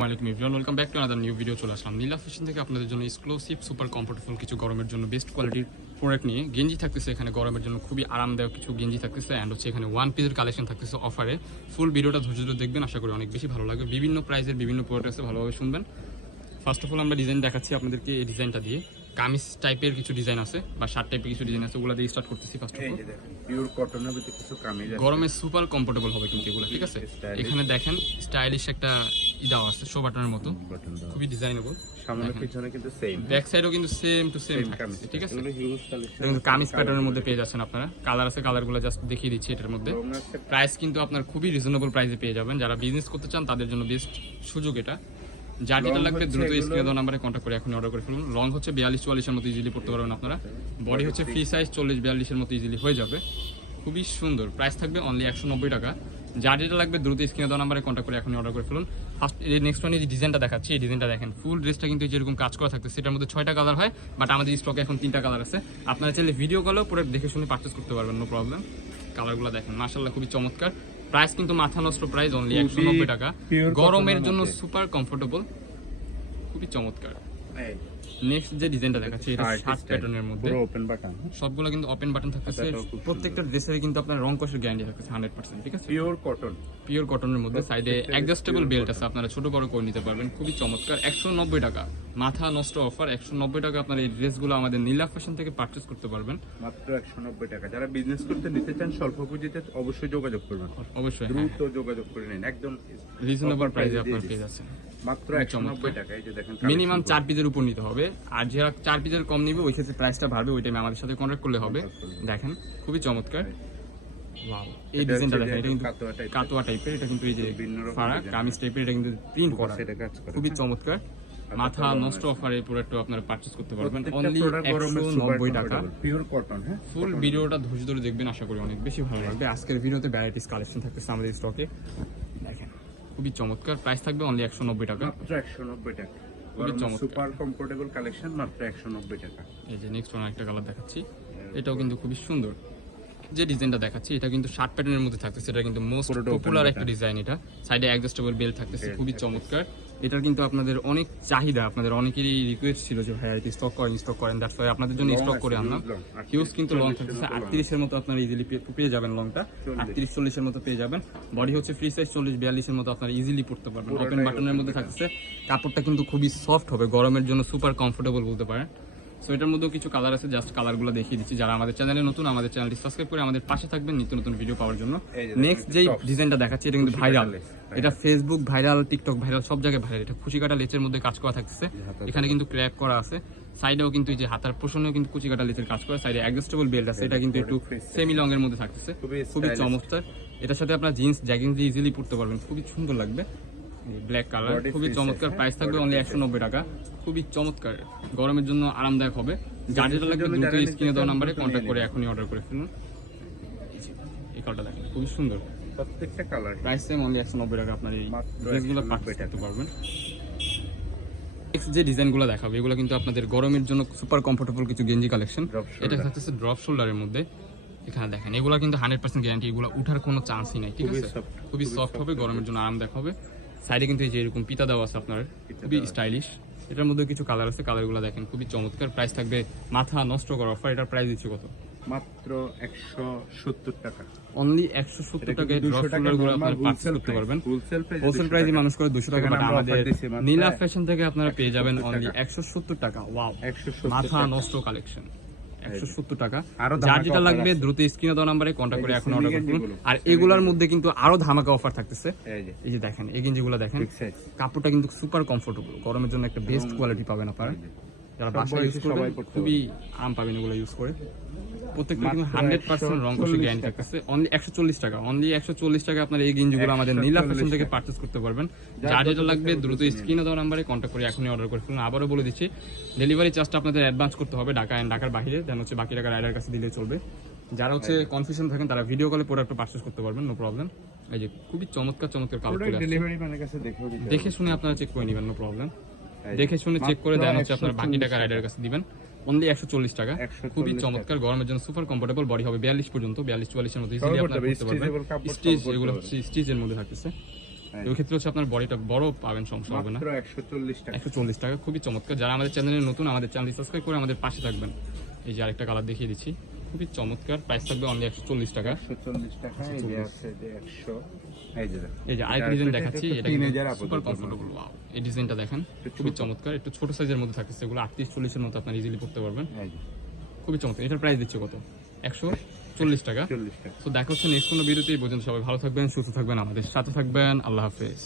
আসসালামু আলাইকুম everyone, welcome back to another new video. চলে আসলাম নীলা ফ্যাশন থেকে আপনাদের জন্য এক্সক্লুসিভ সুপার কমফোর্টেবল কিছু গরমের জন্য বেস্ট কোয়ালিটির প্রোডাক্ট নিয়ে গেঞ্জি থাকতেছে। এখানে গরমের জন্য খুবই আরামদায়ক কিছু গেঞ্জি থাকতেছে অ্যান্ড হচ্ছে এখানে ওয়ান পিসের কালেকশন থাকতেছে অফারে। ফুল ভিডিওটা ধৈর্য ধরে দেখবেন, আশা করি অনেক বেশি ভালো লাগবে। বিভিন্ন প্রাইসের বিভিন্ন প্রোডাক্ট আছে, ভালোভাবে শুনবেন। ফার্স্ট অফ অল আমরা ডিজাইন দেখাচ্ছি আপনাদেরকে। এই ডিজাইনটা দিয়ে কামিজ টাইপের কিছু ডিজাইন আছে বা শার্ট টাইপের কিছু ডিজাইন আছে, ওগুলো দিয়ে স্টার্ট করতেছি। ফার্স্ট অফ অল পিওর কটনের ভিতরে কিছু কামিজ আছে, গরমে সুপার কমফোর্টেবল হবে কিন্তু এগুলো, ঠিক আছে। এখানে দেখেন স্টাইলিশ একটা দাও আছে শো বাটনের মতো, খুবই ডিজাইনেবল। সামনে পিছনে কিন্তু সেম, ব্যাক সাইডও কিন্তু সেম টু সেম কামিজ, ঠিক আছে। এগুলো হিউজ কালেকশন, কিন্তু কামিজ প্যাটার্নের মধ্যে পেয়ে যাচ্ছেন আপনারা। কালার আছে, কালারগুলো জাস্ট দেখিয়ে দিচ্ছি। এটার মধ্যে প্রাইস কিন্তু আপনার খুবই রিজনেবল প্রাইসে পেয়ে যাবেন। যারা বিজনেস করতে চান তাদের জন্য বেস্ট সুযোগ এটা। যার যেটা লাগবে দ্রুত স্ক্রিনে দেওয়া নাম্বারে কন্ট্যাক্ট করে এখন অর্ডার করে ফেলুন। লং হচ্ছে 42-44 মতো ইজিলি পড়তে পারবেন আপনারা। বডি হচ্ছে ফ্রি সাইজ 40-42 মতো ইজিলি হয়ে যাবে। খুবই সুন্দর, প্রাইস থাকবে অনলি 190 টাকা। যার যেটা লাগবে দ্রুত স্ক্রিনে দেওয়া নাম্বারে কন্ট্যাক্ট করে এখন অর্ডার করে ফেলুন। ফার্স্ট এই নেক্সট ওয়ান, এই ডিজাইনটা দেখাচ্ছি। এই ডিজাইনটা দেখেন, ফুল ড্রেসটা কিন্তু যেরকম কাজ করা থাকতে, সেটার মধ্যে 6টা কালার হয়, বাট আমাদের স্টকে এখন 3টা কালার আছে। আপনারা চাইলে ভিডিও কলেও পুরো দেখে শুনে পারচেস করতে পারবেন, নো প্রবলেম। কালারগুলো দেখেন, মাশাআল্লাহ খুবই চমৎকার। প্রাইস কিন্তু মাথা নষ্ট প্রাইস, অনলি 190 টাকা। গরমের জন্য সুপার কমফোর্টেবল, খুবই চমৎকার। নেক্সট যে ডিজাইনটা দেখাচ্ছি, এটা শার্ট প্যাটার্নের মধ্যে পুরো ওপেন বাটন, সবগুলো কিন্তু ওপেন বাটন থাকতেছে। প্রত্যেকটা ড্রেসের কিন্তু আপনার রং কষের গ্যারান্টি থাকতেছে 100%, ঠিক আছে। পিওর কটন, পিওর কটনের মধ্যে সাইডে অ্যাডজাস্টেবল বেল্ট আছে, আপনারা ছোট বড় করে নিতে পারবেন। খুবই চমৎকার, 190 টাকা মাথা নষ্ট অফার। 190 টাকা আপনার এই ড্রেসগুলো আমাদের নীলা ফ্যাশন থেকে পারচেজ করতে পারবেন মাত্র 190 টাকা। যারা বিজনেস করতে নিতে চান স্বল্প পুঁজিতে, অবশ্যই যোগাযোগ করবেন, অবশ্যই দ্রুত যোগাযোগ করে নিন। একদম রিজনেবল প্রাইসে আপনারা পেয়ে যাচ্ছেন মাত্র 190 টাকা। এই যে দেখেন, মিনিমাম 4 পিসের উপর নিতে হবে, আর যারা 4 পিসের কম নিবে ওই ক্ষেত্রে প্রাইসটা বাড়বে। ওই টাইমে আমাদের সাথে কন্ট্যাক্ট করলে হবে। দেখেন খুবই চমৎকার। ওয়াও, এই ডিজাইনটা দেখেন, এটা কিন্তু কাটোয়া টাইপের, এটা কিন্তু এই যে ফাড়া কামিজ টাইপের, এটা কিন্তু প্রিন্ট করা, খুবই চমৎকার। মাথা নষ্ট অফারে এই প্রোডাক্টটা আপনারা পারচেজ করতে পারবেন অনলি 190 টাকা। Pure cotton. হ্যাঁ, ফুল ভিডিওটা ধৈর্য ধরে দেখবেন, আশা করি অনেক বেশি ভালো লাগবে। আজকের ভিডিওতে ভ্যারাইটিস কালেকশন থাকতেছে আমাদের স্টকে, দেখেন খুবই চমৎকার। প্রাইস থাকবে অনলি 190 টাকা, মাত্র 190 টাকা। খুবই চমৎকার, সুপার কমফোর্টেবল কালেকশন, মাত্র 190 টাকা। এই যে নেক্সট ওয়ান একটা কালার দেখাচ্ছি, এটাও কিন্তু খুবই সুন্দর। যে ডিজাইনটা দেখাচ্ছি এটা কিন্তু শার্ট প্যাটার্নের মধ্যে থাকতেছে, এটা কিন্তু মোস্ট পপুলার একটা ডিজাইন। এটা সাইডে অ্যাডজাস্টেবল বেল্ট থাকতেছে, খুবই চমৎকার। এটার কিন্তু আপনাদের অনেক চাহিদা, আপনাদের অনেকেরই রিকোয়েস্ট ছিল যে ভাইয়া এটা স্টক করেন, দ্যাটস ওয়াই আপনাদের জন্য স্টক করে আনলাম। হিউজ কিন্তু লং থাকতেছে 38 এর মতো, আপনারা ইজিলি পেয়ে যাবেন। লংটা 38-40 এর মতো পেয়ে যাবেন। বডি হচ্ছে ফ্রি সাইজ 40-42 এর মতো, আপনারা ইজিলি পড়তে পারবেন। ওপেন বাটনের মধ্যে থাকতেছে, কাপড়টা কিন্তু খুবই সফট হবে, গরমের জন্য সুপার কমফোর্টেবল বলতে পারেন। সো এটার মধ্যেও কিছু কালার আছে, জাস্ট কালারগুলো দেখিয়ে দিচ্ছি। যারা আমাদের চ্যানেলে নতুন, আমাদের চ্যানেলটি সাবস্ক্রাইব করে আমাদের পাশে থাকবেন নিত্য নতুন ভিডিও পাওয়ার জন্য। নেক্সট যেই ডিজাইনটা দেখাচ্ছি, এটা কিন্তু ভাইরাল, এটা ফেসবুক ভাইরাল, টিকটক ভাইরাল, সব জায়গায় ভাইরাল। এটা কুচি কাটা লেচের মধ্যে কাজ করা থাকতেছে, এখানে কিন্তু ক্র্যাপ করা আছে। সাইডেও কিন্তু এই যে হাতার পোষণেও কিন্তু কুচি কাটা লেচের কাজ করা, সাইডে অ্যাডজাস্টেবল বেল্ট আছে। এটা কিন্তু একটু সেমি লং এর মধ্যে থাকতেছে, খুবই চমৎকার। এটার সাথে আপনার জিন্স জ্যাগিং দিয়ে ইজিলি পড়তে পারবেন, খুবই সুন্দর লাগবে। ব্ল্যাক কালার, খুবই চমৎকার। প্রাইস থাকবে অনলি 190 টাকা, খুবই চমৎকার, গরমের জন্য আরামদায়ক হবে। যার যেটা লাগবে দ্রুত স্ক্রিনে দেওয়া নাম্বারে কন্ট্যাক্ট করে এখনই অর্ডার করে ফেলুন। এই কালারটা দেখেন, খুবই সুন্দর, প্রত্যেকটা কালার। প্রাইস সেম অনলি 190 টাকা। আপনার এই ড্রেসগুলো পারচেজ করতে পারবেন। যে ডিজাইনগুলো দেখাবো এগুলো কিন্তু আপনাদের গরমের জন্য সুপার কমফোর্টেবল কিছু গেঞ্জি কালেকশন। এটা থাকতেছে ড্রপ শোল্ডারের মধ্যে। এখানে দেখেন, এগুলো কিন্তু 100% গ্যারান্টি, এগুলো উঠার কোনো চান্সই নাই, ঠিক আছে। খুবই সফট হবে, গরমের জন্য আরামদায়ক হবে। সাইডে কিন্তু এই যে এরকম পিতা দেওয়া আছে আপনার, খুবই স্টাইলিশ। এটার মধ্যে কিছু কালার আছে, কালারগুলো দেখেন খুবই চমৎকার। প্রাইস থাকবে মাথা নষ্ট করা অফার। এটার প্রাইস দিচ্ছে কত? মাত্র 170 টাকা, অনলি 170 টাকায় ড্রপ শোল্ডারগুলো আপনারা পারচেজ করতে পারবেন। হোলসেল প্রাইসে মানুষ করে 200 টাকা, বাট আমাদের নীলা ফ্যাশন থেকে আপনারা পেয়ে যাবেন অনলি 170 টাকা। ওয়াও, মাথা নষ্ট কালেকশন 170 টাকা। যার যেটা লাগবে দ্রুত স্ক্রিনে দেওয়া নাম্বারে কন্ট্যাক্ট করে এখন অর্ডার করুন। আর এগুলোর মধ্যে কিন্তু আরো ধামাকা অফার থাকতেছে। এই যে দেখেন, এই গেঞ্জিগুলো দেখেন, কাপড়টা কিন্তু সুপার কমফোর্টেবল, গরমের জন্য একটা বেস্ট কোয়ালিটি পাবেন আপনারা। যারা বাসায় ইউজ করবেন খুবই আরাম পাবেন এগুলো ইউজ করে। প্রত্যেকটা কিন্তু 100% রং কষে গ্যারান্টি থাকতেছে। অনলি 140 টাকা, অনলি 140 টাকা আপনার এই গেঞ্জিগুলো আমাদের নীলা ফ্যাশন থেকে পারচেজ করতে পারবেন। যার যেটা লাগবে দ্রুত স্ক্রিনে দেওয়া নাম্বারে কন্ট্যাক্ট করে এখনই অর্ডার করে ফেলুন। আবারও বলে দিচ্ছি, ডেলিভারি চার্জটা আপনাদের অ্যাডভান্স করতে হবে ঢাকা এন্ড ঢাকার বাইরে, দেন হচ্ছে বাকি টাকা রাইডার কাছে দিলে চলবে। যারা হচ্ছে কনফিউশন থাকেন তারা ভিডিও কলে প্রোডাক্ট পারচেজ করতে পারবেন, নো প্রবলেম। এই যে খুবই চমৎকার কালার, দেখে শুনে আপনারা চেক করে নেবেন, নো প্রবলেম। দেখে শুনে চেক করে দেন হচ্ছে আপনার বাকি টাকা রাইডার কাছে দিবেন। অনলি 140 টাকা, খুবই চমৎকার, গরমের জন্য সুপার কমফোর্টেবল। বডি হবে 42 পর্যন্ত, 42-44 এর মধ্যে ইজিলি আপনারা করতে পারবেন। স্টিচ, এগুলো স্টিচের মধ্যে থাকতেছে, ওই ক্ষেত্রে হচ্ছে আপনার বডিটা বড় পাবেন, সমস্যা হবে না। মাত্র 140 টাকা। 140 টাকা, খুবই চমৎকার। যারা আমাদের চ্যানেলে নতুন, আমাদের চ্যানেল সাবস্ক্রাইব করে আমাদের পাশে থাকবেন। এই যে আরেকটা কালার দেখিয়ে দিচ্ছি, খুবই চমৎকার। প্রাইস থাকবে অনলি 140 টাকা। 140 টাকা। এই যে আছে যে 100। এই যে আরেকটা ডিজাইন দেখাচ্ছি, এটা 3000 সুপার কমফোর্টেবল। ওয়াও, এই ডিজাইনটা দেখেন, খুবই চমৎকার। একটু ছোট সাইজের মধ্যে থাকতেছে, এগুলো 38-40 এর মতো আপনার ইজিলি পড়তে পারবেন। খুবই চমৎকার। এটার প্রাইস দিচ্ছি কত? 140 টাকা। 40 টাকা। তো দেখা হচ্ছে নেক্সট কোনো ভিডিওতেই। বোঝেন সবাই ভালো থাকবেন, সুস্থ থাকবেন, আমাদের সাথে থাকবেন। আল্লাহ হাফেজ।